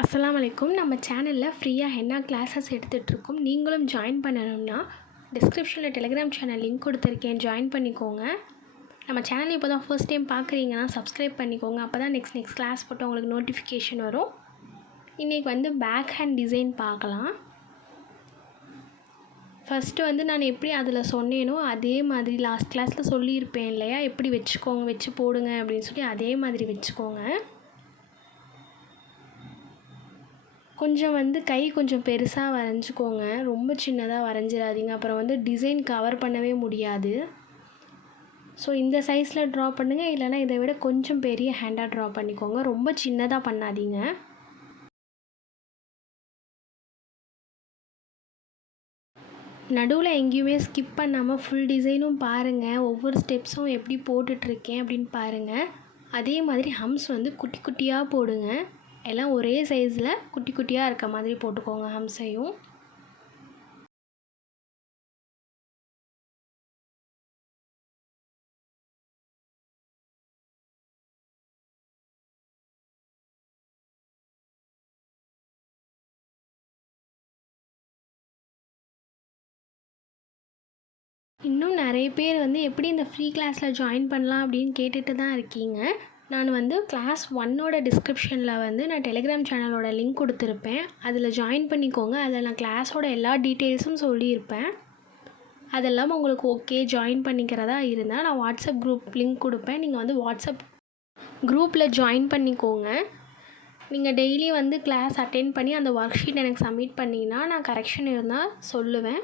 அஸ்ஸலாமு அலைக்கும். நம்ம சேனலில் ஃப்ரீயாக ஹென்னா கிளாஸஸ் எடுத்துகிட்ருக்கோம். நீங்களும் ஜாயின் பண்ணணும்னா டிஸ்கிரிப்ஷனில் டெலிகிராம் சேனல் லிங்க் கொடுத்துருக்கேன், ஜாயின் பண்ணிக்கோங்க. நம்ம சேனல் இப்போ தான் ஃபர்ஸ்ட் டைம் பார்க்குறீங்கன்னா சப்ஸ்கிரைப் பண்ணிக்கோங்க. அப்போ தான் நெக்ஸ்ட் கிளாஸ் போட்டு உங்களுக்கு நோட்டிஃபிகேஷன் வரும். இன்றைக்கி பேக் ஹேண்ட் டிசைன் பார்க்கலாம். ஃபஸ்ட்டு நான் எப்படி அதில் சொன்னேனோ அதே மாதிரி லாஸ்ட் கிளாஸில் சொல்லியிருப்பேன் இல்லையா, எப்படி வச்சு போடுங்க அப்படின்னு சொல்லி அதே மாதிரி வச்சுக்கோங்க. கொஞ்சம் கை கொஞ்சம் பெருசாக வரைஞ்சிக்கோங்க, ரொம்ப சின்னதாக வரைஞ்சிடாதீங்க. அப்புறம் டிசைன் கவர் பண்ணவே முடியாது. ஸோ இந்த சைஸில் ட்ரா பண்ணுங்கள், இல்லைனா இதை விட கொஞ்சம் பெரிய ஹேண்டாக ட்ரா பண்ணிக்கோங்க. ரொம்ப சின்னதாக பண்ணாதீங்க. நடுவில் எங்கேயுமே ஸ்கிப் பண்ணாமல் ஃபுல் டிசைனும் பாருங்கள். ஒவ்வொரு ஸ்டெப்ஸும் எப்படி போட்டுட்ருக்கேன் அப்படின்னு பாருங்கள். அதே மாதிரி ஹம்ஸ் குட்டி குட்டியாக போடுங்க. எல்லாம் ஒரே சைஸில் குட்டி குட்டியாக இருக்க மாதிரி போட்டுக்கோங்க ஹம்ஸையும். இன்னும் நிறைய பேர் எப்படி இந்த ஃப்ரீ கிளாஸில் ஜாயின் பண்ணலாம் அப்படின்னு கேட்டுட்டு தான் இருக்கீங்க. நான் கிளாஸ் 1ஓட டிஸ்கிரிப்ஷனில் நான் டெலிகிராம் சேனலோட லிங்க் கொடுத்துருப்பேன். அதில் ஜாயின் பண்ணிக்கோங்க. அதில் நான் கிளாஸோட எல்லா டீட்டெயில்ஸும் சொல்லியிருப்பேன். அதெல்லாம் உங்களுக்கு ஓகே ஜாயின் பண்ணிக்கிறதா இருந்தால் நான் வாட்ஸ்அப் குரூப் லிங்க் கொடுப்பேன். நீங்கள் வாட்ஸ்அப் குரூப்பில் ஜாயின் பண்ணிக்கோங்க. நீங்கள் டெய்லி கிளாஸ் அட்டெண்ட் பண்ணி அந்த ஒர்க் ஷீட் எனக்கு சப்மிட் பண்ணிங்கன்னா நான் கரெக்ஷன் இருந்தால் சொல்லுவேன்.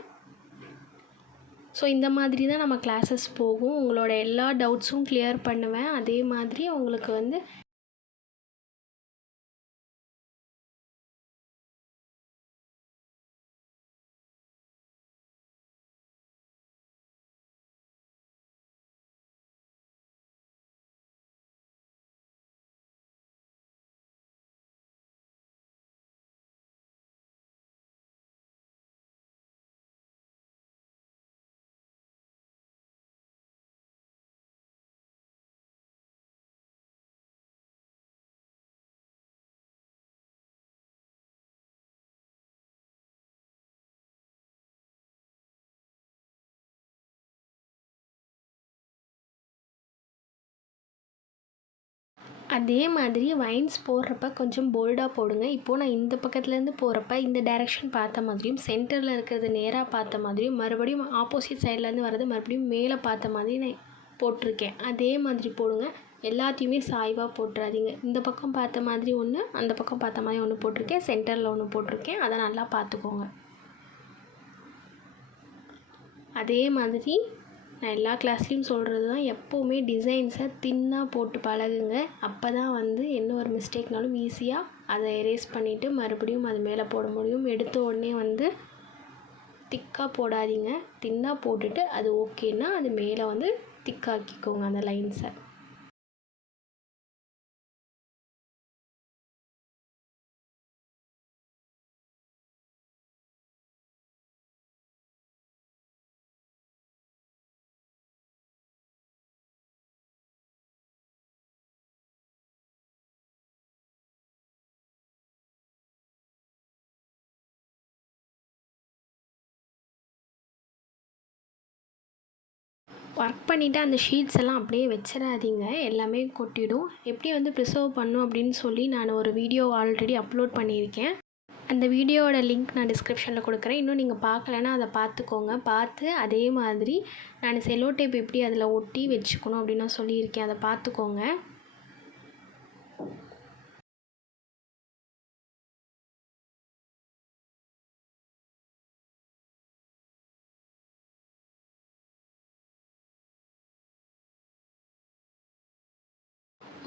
ஸோ இந்த மாதிரி தான் நம்ம கிளாஸஸ் போகும். உங்களோட எல்லா டவுட்ஸும் கிளியர் பண்ணுவேன். அதே மாதிரி உங்களுக்கு அதே மாதிரி வைன்ஸ் போடுறப்ப கொஞ்சம் போல்டாக போடுங்க. இப்போது நான் இந்த பக்கத்துலேருந்து போகிறப்ப இந்த டைரெக்ஷன் பார்த்த மாதிரியும், சென்டரில் இருக்கிறது நேராக பார்த்த மாதிரியும், மறுபடியும் ஆப்போசிட் சைட்லேருந்து வர்றது மறுபடியும் மேலே பார்த்த மாதிரி நான் போட்டிருக்கேன். அதே மாதிரி போடுங்க. எல்லாத்தையுமே சாய்வாக போட்டுறாதீங்க. இந்த பக்கம் பார்த்த மாதிரி ஒன்று, அந்த பக்கம் பார்த்த மாதிரி ஒன்று போட்டிருக்கேன், சென்டரில் ஒன்று போட்டிருக்கேன். அதை நல்லா பார்த்துக்கோங்க. அதே மாதிரி நான் எல்லா கிளாஸ்லேயும் சொல்கிறது தான், எப்போவுமே டிசைன்ஸை தின்னாக போட்டு பழகுங்க. அப்போ தான் என்ன ஒரு மிஸ்டேக்னாலும் ஈஸியாக அதை எரேஸ் பண்ணிவிட்டு மறுபடியும் அது மேலே போட முடியும். எடுத்த உடனே திக்காக போடாதீங்க. தின்னாக போட்டுட்டு அது ஓகேன்னா அது மேலே திக்காக்கிக்கோங்க அந்த லைன்ஸை. ஒர்க் பண்ணிவிட்டு அந்த ஷீட்ஸ் எல்லாம் அப்படியே வச்சிடாதீங்க, எல்லாமே கொட்டிடும். எப்படி ப்ரிசர்வ் பண்ணும் அப்படின்னு சொல்லி நான் ஒரு வீடியோ ஆல்ரெடி அப்லோட் பண்ணியிருக்கேன். அந்த வீடியோவோட லிங்க் நான் டிஸ்கிரிப்ஷனில் கொடுக்குறேன். இன்னும் நீங்கள் பார்க்கலன்னா அதை பார்த்துக்கோங்க. பார்த்து அதே மாதிரி நான் செல்லோ டேப் எப்படி அதில் ஒட்டி வச்சுக்கணும் அப்படின்னு நான் சொல்லியிருக்கேன், அதை பார்த்துக்கோங்க.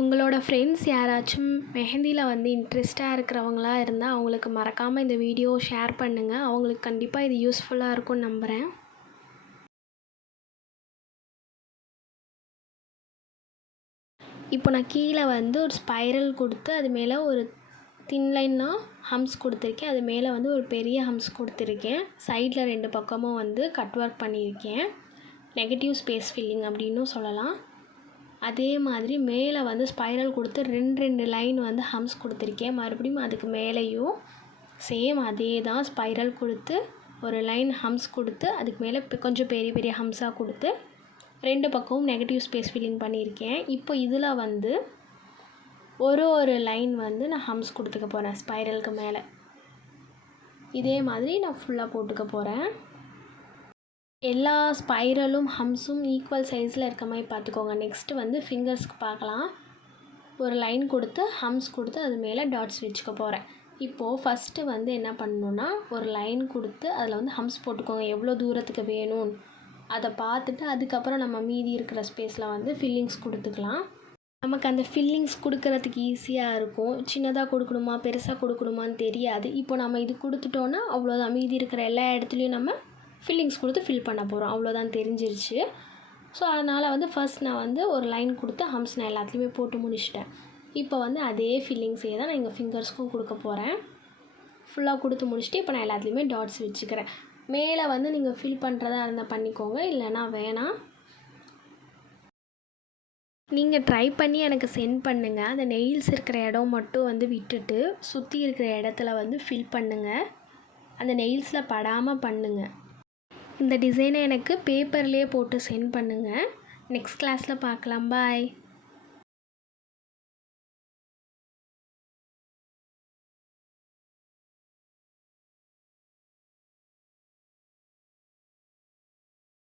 உங்களோட ஃப்ரெண்ட்ஸ் யாராச்சும் மெஹந்தியில் இன்ட்ரெஸ்ட்டாக இருக்கிறவங்களா இருந்தால் அவங்களுக்கு மறக்காமல் இந்த வீடியோ ஷேர் பண்ணுங்கள். அவங்களுக்கு கண்டிப்பாக இது யூஸ்ஃபுல்லாக இருக்கும்னு நம்புகிறேன். இப்போ நான் கீழே ஒரு ஸ்பைரல் கொடுத்து அது மேலே ஒரு தின் லைனாக ஹம்ஸ் கொடுத்துருக்கேன். அது மேலே ஒரு பெரிய ஹம்ஸ் கொடுத்துருக்கேன். சைடில் 2 பக்கமும் கட் ஒர்க் பண்ணியிருக்கேன். நெகட்டிவ் ஸ்பேஸ் ஃபில்லிங் அப்படின்னும் சொல்லலாம். அதே மாதிரி மேலே வந்து ஸ்பைரல் கொடுத்து 2 லைன் வந்து ஹம்ஸ் கொடுத்துருக்கேன். மறுபடியும் அதுக்கு மேலேயும் சேம் அதே தான் ஸ்பைரல் கொடுத்து ஒரு லைன் ஹம்ஸ் கொடுத்து அதுக்கு மேலே கொஞ்சம் பெரிய பெரிய ஹம்ஸாக கொடுத்து 2 பக்கமும் நெகட்டிவ் ஸ்பேஸ் ஃபில்லிங் பண்ணியிருக்கேன். இப்போ இதில் வந்து ஒரு லைன் வந்து நான் ஹம்ஸ் கொடுத்துக்க போகிறேன் ஸ்பைரலுக்கு மேலே. இதே மாதிரி நான் ஃபுல்லாக போட்டுக்க போகிறேன். எல்லா ஸ்பைரலும் ஹம்ஸும் ஈக்குவல் சைஸில் இருக்க மாதிரி பார்த்துக்கோங்க. நெக்ஸ்ட்டு வந்து ஃபிங்கர்ஸ்க்கு பார்க்கலாம். ஒரு லைன் கொடுத்து ஹம்ஸ் கொடுத்து அது மேலே டாட்ஸ் வச்சுக்க போகிறேன். இப்போது ஃபஸ்ட்டு வந்து என்ன பண்ணணுன்னா ஒரு லைன் கொடுத்து அதில் வந்து ஹம்ஸ் போட்டுக்கோங்க. எவ்வளோ தூரத்துக்கு வேணும் அதை பார்த்துட்டு அதுக்கப்புறம் நம்ம மீதி இருக்கிற ஸ்பேஸில் வந்து ஃபில்லிங்ஸ் கொடுத்துக்கலாம். நமக்கு அந்த ஃபில்லிங்ஸ் கொடுக்கறதுக்கு ஈஸியாக இருக்கும். சின்னதாக கொடுக்கணுமா பெருசாக கொடுக்கணுமான்னு தெரியாது. இப்போ நம்ம இது கொடுத்துட்டோன்னா அவ்வளோதான். மீதி இருக்கிற எல்லா இடத்துலையும் நம்ம ஃபில்லிங்ஸ் கொடுத்து ஃபில் பண்ண போகிறோம். அவ்வளோதான், தெரிஞ்சிருச்சு. ஸோ அதனால் வந்து ஃபர்ஸ்ட் நான் வந்து ஒரு லைன் கொடுத்து ஹம்ஸ் நான் எல்லாத்துலேயுமே போட்டு முடிச்சிட்டேன். இப்போ வந்து அதே ஃபில்லிங்ஸே தான் நான் எங்கள் ஃபிங்கர்ஸ்க்கும் கொடுக்க போகிறேன். ஃபுல்லாக கொடுத்து முடிச்சுட்டு இப்போ நான் எல்லாத்துலேயுமே டாட்ஸ் வச்சுக்கிறேன். மேலே வந்து நீங்கள் ஃபில் பண்ணுறதா இருந்தால் பண்ணிக்கோங்க, இல்லைனா வேணாம். நீங்கள் ட்ரை பண்ணி எனக்கு சென்ட் பண்ணுங்கள். அந்த நெயில்ஸ் இருக்கிற இடம் மட்டும் வந்து விட்டுட்டு சுற்றி இருக்கிற இடத்துல வந்து ஃபில் பண்ணுங்கள். அந்த நெயில்ஸில் படாமல் பண்ணுங்கள். இந்த டிசைனை எனக்கு பேப்பர்லேயே போட்டு சென்ட் பண்ணுங்கள். நெக்ஸ்ட் கிளாஸில் பார்க்கலாம். பாய்.